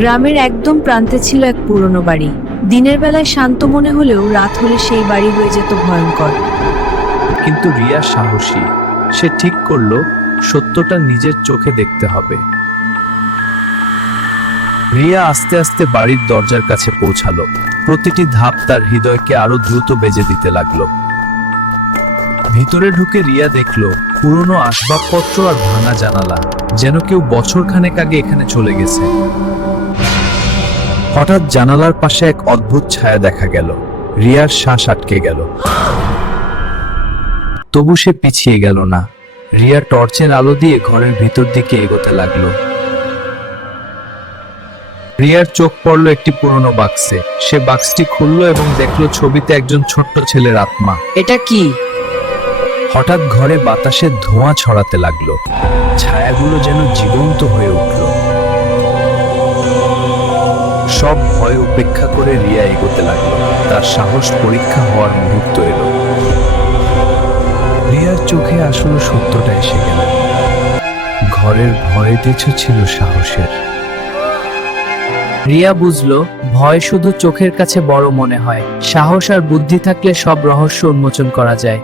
গ্রামের একদম প্রান্তে ছিল এক পুরনো বাড়ি। দিনের বেলায় শান্ত মনে হলেও রাত হলে সেই বাড়ি হয়ে যেত ভয়ঙ্কর। কিন্তু রিয়া সাহসী। সে ঠিক করলো সত্যটা নিজের চোখে দেখতে হবে। রিয়া আস্তে আস্তে বাড়ির দরজার কাছে পৌঁছালো। প্রতিটি ধাপ তার হৃদয়কে আরো দ্রুত বেজে দিতে লাগলো। ভিতরে ঢুকে রিয়া দেখলো পুরনো আসবাবপত্র আর ভাঙা জানালা, যেন কেউ বছরখানেক আগে এখানে চলে গেছে। হঠাৎ জানালার পাশে এক অদ্ভুত ছায়া দেখা গেল। রিয়ার শ্বাস আটকে গেল। তবু সে পিছিয়ে গেল না। রিয়া টর্চের আলো দিয়ে ঘরের ভিতর দিকে এগোতে লাগলো। রিয়ার চোখ পড়ল একটি পুরনো বাক্সে। সে বাক্সটি খুললো এবং দেখলো ছবিতে একজন ছোট্ট ছেলের আত্মা। এটা কি? হঠাৎ ঘরে বাতাসের ধোঁয়া ছড়াতে লাগলো। ছায়াগুলো যেন জীবন্ত হয়ে উঠল। সব ভয় উপেক্ষা করে রিয়া এগোতে লাগলো। তার সাহস পরীক্ষা হওয়ার মুহূর্ত এলো। রিয়ার চোখে আসলে সত্যটা এসে গেল। ঘরের ভয় কিছু ছিল সাহসের। রিয়া বুঝলো ভয় শুধু চোখের কাছে বড় মনে হয়, সাহস আর বুদ্ধি থাকলে সব রহস্য উন্মোচন করা যায়।